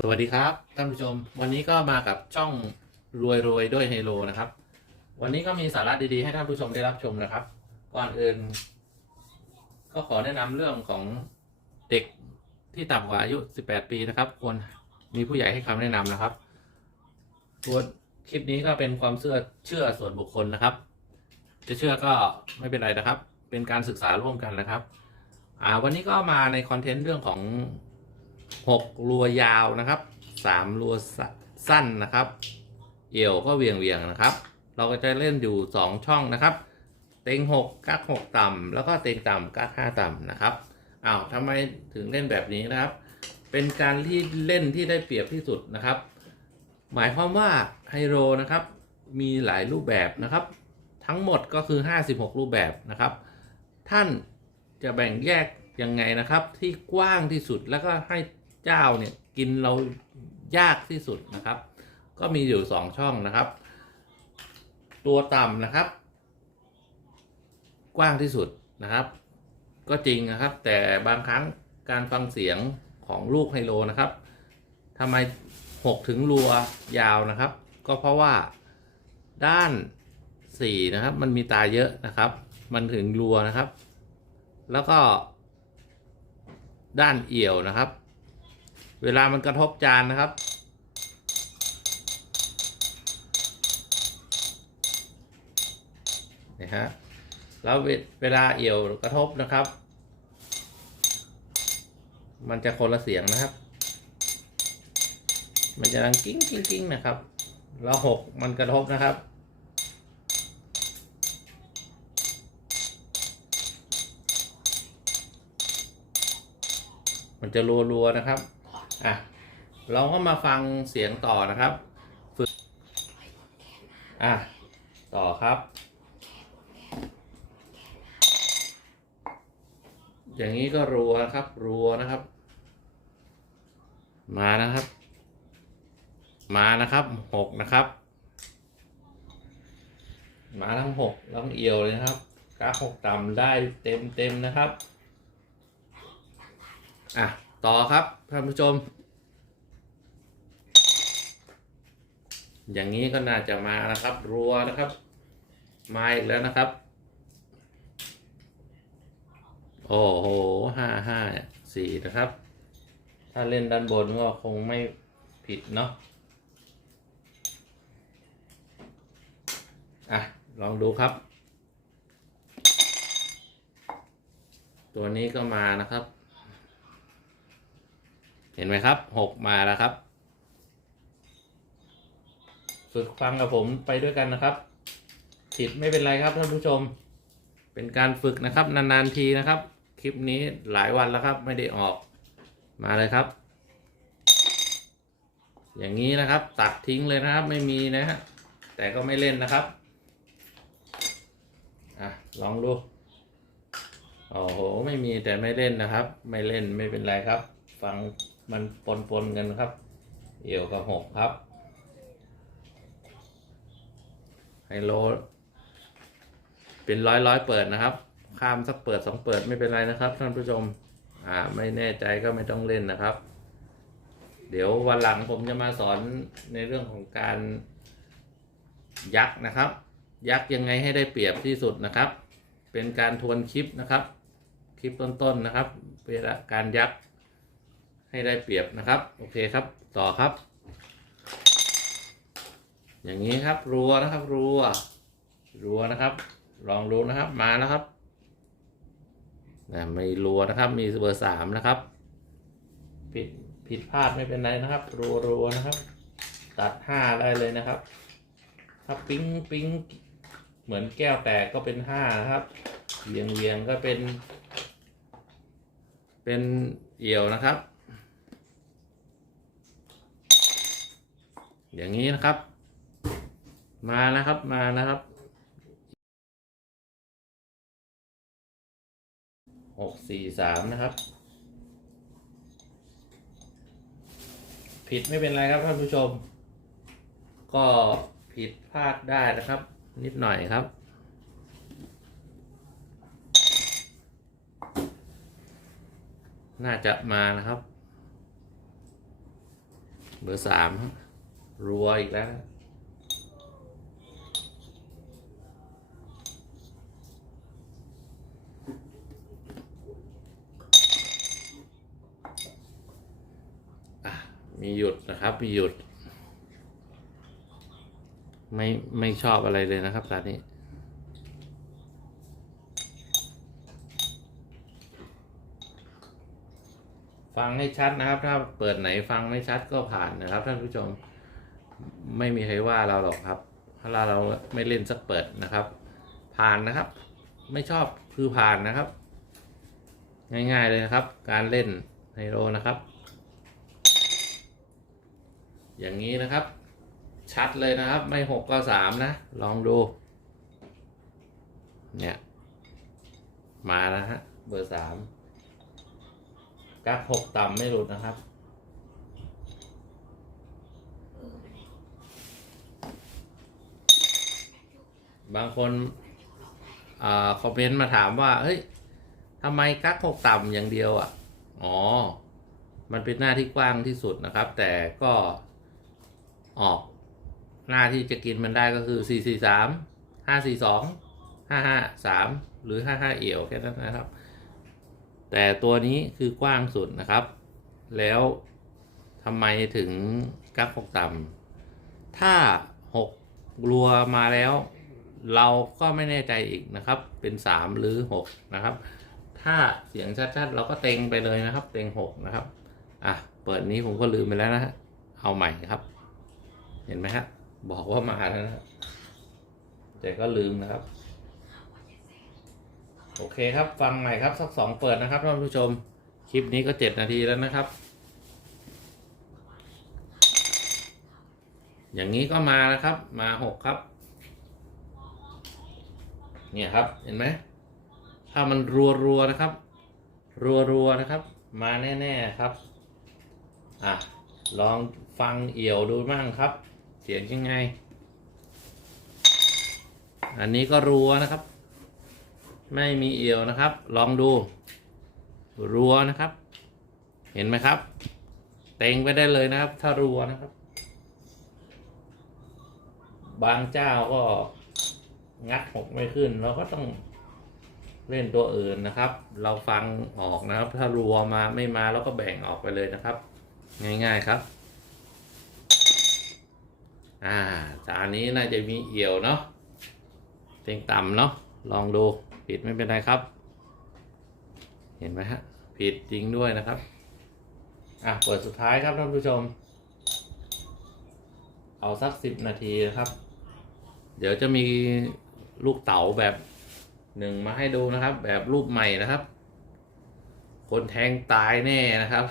สวัสดีครับท่านผู้ชม วันนี้ก็มากับช่องรวยรวยด้วยเฮโลนะครับ วันนี้ก็มีสาระดีๆให้ท่านผู้ชมได้รับชมนะครับ ก่อนอื่น ก็ขอแนะนำเรื่องของเด็กที่ต่ำกว่าอายุ 18 ปีนะครับควรมีผู้ใหญ่ให้คำแนะนำนะครับตัวคลิปนี้ก็เป็นความเชื่อเชื่อส่วนบุคคลนะครับ จะเชื่อก็ไม่เป็นไรนะครับ เป็นการศึกษาร่วมกันนะครับ อ่าวันนี้ก็มาในคอนเทนต์เรื่องของ หกรัวยาวนะครับสามรัวสั้นนะครับ เอวก็เวียงเวียงนะครับ เราก็จะเล่นอยู่สองช่องนะครับ เต็งหกกักหกต่ำแล้วก็เต็งต่ำกักห้าต่ำนะครับอ้าวทำไมถึงเล่นแบบนี้นะครับ เป็นการที่เล่นที่ได้เปรียบที่สุดนะครับ หมายความว่าไฮโรนะครับ มีหลายรูปแบบนะครับ ทั้งหมดก็คือ 56 รูปแบบนะครับ ท่านจะแบ่งแยก ยังไงนะครับ ที่กว้างที่สุดแล้วก็ให้เจ้าเนี่ยกินเรายากที่สุดนะครับ ก็มีอยู่สองช่องนะครับ ตัวต่ำนะครับ กว้างที่สุดนะครับ ก็จริงนะครับ แต่บางครั้งการฟังเสียงของลูกไฮโลนะครับทำไมหกถึงรัวยาวนะครับ ก็เพราะว่าด้านสี่นะครับ มันมีตาเยอะนะครับ มันถึงรัวนะครับ แล้วก็ ด้านเอี่ยวนะครับ เวลามันกระทบจานนะครับ นะฮะ แล้วเวลาเอี่ยวกระทบนะครับ มันจะคนละเสียงนะครับ มันจะดังกิ้งกิ้งกิ้งนะครับ แล้วหกมันกระทบนะครับ มันจะรัวๆนะครับ อะ เราก็มาฟังเสียงต่อนะครับ ฝึก อะ ต่อครับ อย่างนี้ก็รัวนะครับ รัวนะครับ มานะครับ มานะครับหกนะครับ มาทั้งหกทั้งเอียวเลยนะครับกราฟหกต่ำได้เต็มเต็มนะครับ อะ ต่อครับท่านผู้ชม อย่างนี้ก็น่าจะมานะครับ รัวนะครับ มาอีกแล้วนะครับ โอ้โหห้าห้าสี่นะครับ ถ้าเล่นด้านบนก็คงไม่ผิดเนาะอะ ลองดูครับ ตัวนี้ก็มานะครับ เห็นไหมครับหกมาแล้วครับฝึกฟังกับผมไปด้วยกันนะครับ ผิดไม่เป็นไรครับท่านผู้ชม เป็นการฝึกนะครับ นานๆทีนะครับ คลิปนี้หลายวันแล้วครับ ไม่ได้ออกมาเลยครับ อย่างนี้นะครับ ตัดทิ้งเลยนะครับ ไม่มีนะฮะแต่ก็ไม่เล่นนะครับอะลองดูโอ้โห ไม่มีแต่ไม่เล่นนะครับ ไม่เล่นไม่เป็นไรครับ ฟัง มันปนปนๆกันครับ เอี่ยวกับหกครับ ไฮโล เป็นร้อยร้อยเปิดนะครับ ข้ามสักเปิดสองเปิดไม่เป็นไรนะครับ ท่านผู้ชม อ่าไม่แน่ใจก็ไม่ต้องเล่นนะครับ เดี๋ยววันหลังผมจะมาสอนในเรื่องของการยักษ์นะครับ ยักษ์ยังไงให้ได้เปรียบที่สุดนะครับ เป็นการทวนคลิปนะครับ คลิปต้นๆนะครับเวลาการยักษ์ ให้ได้เปรียบนะครับ โอเคครับ ต่อครับ อย่างนี้ครับรัวนะครับรัวรัวนะครับ ลองดูนะครับมาแล้วครับนะม่รัวนะครับ มีเบอร์สามนะครับผิดผิดพลาดไม่เป็นไรนะครับ รัวรัวนะครับ ตัดห้าได้เลยนะครับ ถ้าปิ๊งปิ๊งเหมือนแก้วแตกก็เป็นห้านะครับเวียงเวียงก็เป็น เป็นเอี่ยวนะครับ อย่างนี้นะครับ มานะครับมานะครับหกสี่สามนะครับ ผิดไม่เป็นไรครับท่านผู้ชม ก็ผิดพลาดได้นะครับ นิดหน่อยครับน่าจะมานะครับ เบอร์สามรั รวอีกแล้วอะมีหยุดนะครับ มีหยุด ไม่ไม่ชอบอะไรเลยนะครับตอนนี้ฟังให้ชัดนะครับ ถ้าเปิดไหนฟังไม่ชัดก็ผ่านนะครับท่านผู้ชม ไม่มีใครว่าเราหรอกครับถ้าเราไม่เล่นสักเปิดนะครับ ผ่านนะครับ ไม่ชอบคือผ่านนะครับ ง่ายๆเลยนะครับ การเล่นไฮโลนะครับ อย่างนี้นะครับ ชัดเลยนะครับ ไม่หกก็สามนะ ลองดู เนี่ย มาแล้วฮะเบอร์สามกักหกต่ำไม่หลุดนะครับ บางคนอคอมเมนต์มาถามว่า เฮ้ยทำไมกักหกต่ำอย่างเดียวอะ อ๋อ มันเป็นหน้าที่กว้างที่สุดนะครับ แต่ก็ออกหน้าที่จะกินมันได้ก็คือ 4 4 3 5 4 2 5 5 3 หรือ 5 5 เอี่ยวแค่นั้นนะครับ แต่ตัวนี้คือกว้างสุดนะครับ แล้วทำไมถึงกักหกต่ำถ้าหกรัวมาแล้ว เราก็ไม่แน่ใจอีกนะครับ เป็นสามหรือหกนะครับ ถ้าเสียงชัดๆ เราก็เต็งไปเลยนะครับ เต็งหกนะครับ อะ เปิดนี้ผมก็ลืมไปแล้วนะฮะ เอาใหม่ครับ เห็นไหมฮะ บอกว่ามาแล้วนะแต่ก็ลืมนะครับ โอเคครับ ฟังใหม่ครับ สักสองเปิดนะครับท่านผู้ชม คลิปนี้ก็เจ็ดนาทีแล้วนะครับ อย่างนี้ก็มานะครับ มาหกครับ เนี่ยครับเห็นไหมถ้ามันรัวๆนะครับ รัวๆนะครับ มาแน่ๆครับอะลองฟังเอี่ยวดูบ้างครับ เสียงยังไง อันนี้ก็รัวนะครับ ไม่มีเอี่ยวนะครับ ลองดู รัวนะครับ เห็นไหมครับ เต็งไปได้เลยนะครับ ถ้ารัวนะครับ บางเจ้าก็ งัดหกไม่ขึ้น เราก็ต้องเล่นตัวอื่นนะครับ เราฟังออกนะครับ ถ้ารัวมาไม่มาเราก็แบ่งออกไปเลยนะครับ ง่ายๆครับ อ่าจานนี้น่าจะมีเอี่ยวเนาะเต็งต่ำเนาะลองดูผิดไม่เป็นไรครับ เห็นไหมฮะผิดจริงด้วยนะครับอะเปิดสุดท้ายครับท่านผู้ชม เอาสักสิบนาทีนะครับ เดี๋ยวจะมี ลูกเต๋าแบบหนึ่งมาให้ดูนะครับ แบบรูปใหม่นะครับ คนแทงตายแน่นะครับ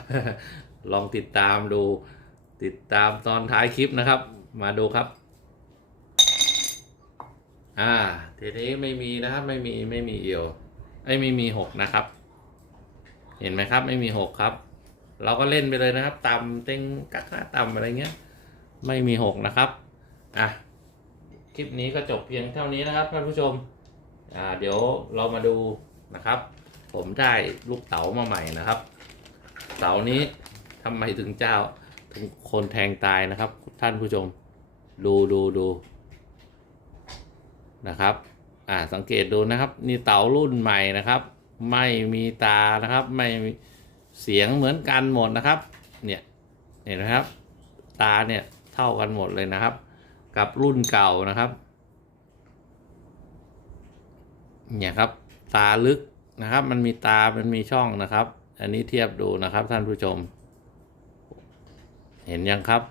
ลองติดตามดู ติดตามตอนท้ายคลิปนะครับ มาดูครับ อ่าทีนี้ไม่มีนะครับ ไม่มีไม่มีเอียวไอ้ไม่มีหกนะครับ เห็นไหมครับ ไม่มีหกครับ เราก็เล่นไปเลยนะครับตำเต็งกักตำอะไรเงี้ย ไม่มีหกนะครับ อะ คลิปนี้ก็จบเพียงเท่านี้นะครับท่านผู้ชมอ่าเดี๋ยวเรามาดูนะครับ ผมได้ลูกเต๋ามาใหม่นะครับ เต๋านี้ทำไมถึงเจ้าถึงคนแทงตายนะครับ ท่านผู้ชม ดูดูดูนะครับ อ่าสังเกตดูนะครับ นี่เต๋ารุ่นใหม่นะครับ ไม่มีตานะครับ ไม่มีเสียงเหมือนกันหมดนะครับ เนี่ยเห็นไหมครับ ตาเนี่ยเท่ากันหมดเลยนะครับ กับรุ่นเก่านะครับ เนี่ยครับ ตาลึกนะครับ มันมีตา มันมีช่องนะครับ อันนี้เทียบดูนะครับท่านผู้ชม เห็นยังครับ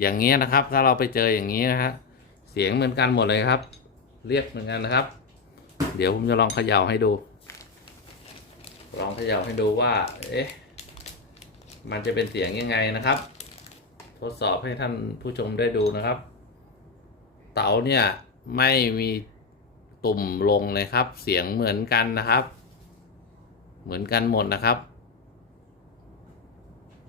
อย่างเงี้ยนะครับ ถ้าเราไปเจออย่างนี้นะฮะ เสียงเหมือนกันหมดเลยครับ เรียกเหมือนกันนะครับ เดี๋ยวผมจะลองเขย่าให้ดู ลองเขย่าให้ดูว่า เอ๊ะ มันจะเป็นเสียงยังไงนะครับ ทดสอบให้ท่านผู้ชมได้ดูนะครับ เต๋าเนี่ยไม่มีตุ่มลงเลยครับ เสียงเหมือนกันนะครับ เหมือนกันหมดนะครับ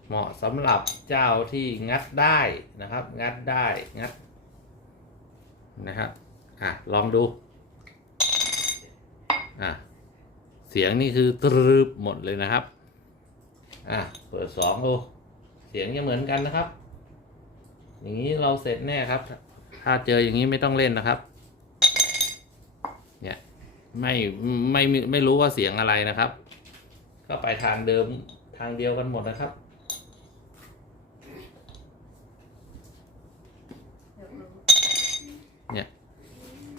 เหมาะสำหรับเจ้าที่งัดได้นะครับ งัดได้งัดนะครับอะลองดูอะเสียงนี่คือตรึบหมดเลยนะครับอะเปิดสองดูเสียงจะเหมือนกันนะครับ อย่างนี้เราเสร็จแน่ครับ ถ้าเจออย่างนี้ไม่ต้องเล่นนะครับ เนี่ยไม่ไม่ไม่ไม่รู้ว่าเสียงอะไรนะครับ ก็ไปทางเดิมทางเดียวกันหมดนะครับเนี่ย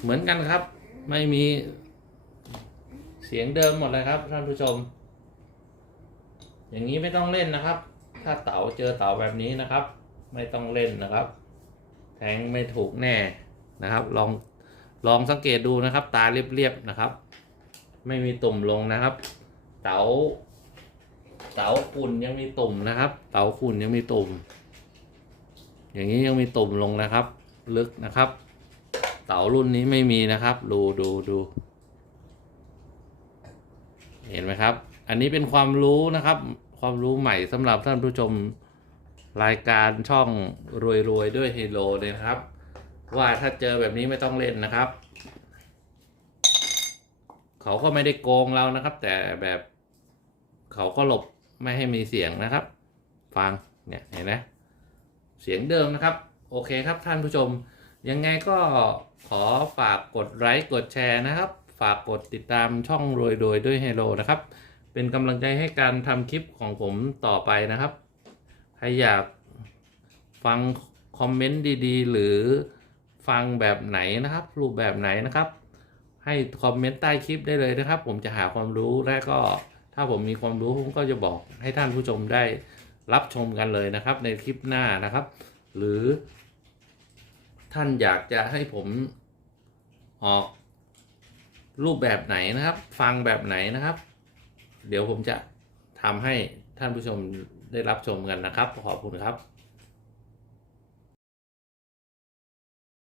เหมือนกันครับ ไม่มีเสียงเดิมหมดเลยครับท่านผู้ชม อย่างนี้ไม่ต้องเล่นนะครับ ถ้าเต๋าเจอเต๋าแบบนี้นะครับ ไม่ต้องเล่นนะครับ แทงไม่ถูกแน่นะครับ ลองลองสังเกตดูนะครับ ตาเรียบๆนะครับ ไม่มีตุ่มลงนะครับ เตาเตาฝุ่นยังมีตุ่มนะครับ เตาฝุ่นยังมีตุ่ม อย่างนี้ยังมีตุ่มลงนะครับ ลึกนะครับ เตารุ่นนี้ไม่มีนะครับ ดูดูดู เห็นไหมครับ อันนี้เป็นความรู้นะครับ ความรู้ใหม่สำหรับท่านผู้ชม รายการช่องรวยรวยๆด้วยเฮโลเลยนะครับ ว่าถ้าเจอแบบนี้ไม่ต้องเล่นนะครับ เขาก็ไม่ได้โกงเรานะครับ แต่แบบเขาก็หลบไม่ให้มีเสียงนะครับ ฟังเนี่ยเห็นไหมเสียงเดิมนะครับ โอเคครับท่านผู้ชม ยังไงก็ขอฝากกดไลค์กดแชร์นะครับ ฝากกดติดตามช่องรวยรวยด้วยเฮโลนะครับ เป็นกำลังใจให้การทำคลิปของผมต่อไปนะครับ ใครอยากฟังคอมเมนต์ดีๆ หรือฟังแบบไหนนะครับ รูปแบบไหนนะครับ ให้คอมเมนต์ใต้คลิปได้เลยนะครับ ผมจะหาความรู้และก็ถ้าผมมีความรู้ผมก็จะบอกให้ท่านผู้ชมได้รับชมกันเลยนะครับ ในคลิปหน้านะครับ หรือ ท่านอยากจะให้ผมออกรูปแบบไหนนะครับ ฟังแบบไหนนะครับ เดี๋ยวผมจะทำให้ท่านผู้ชม ได้รับชมกันนะครับ ขอบคุณครับ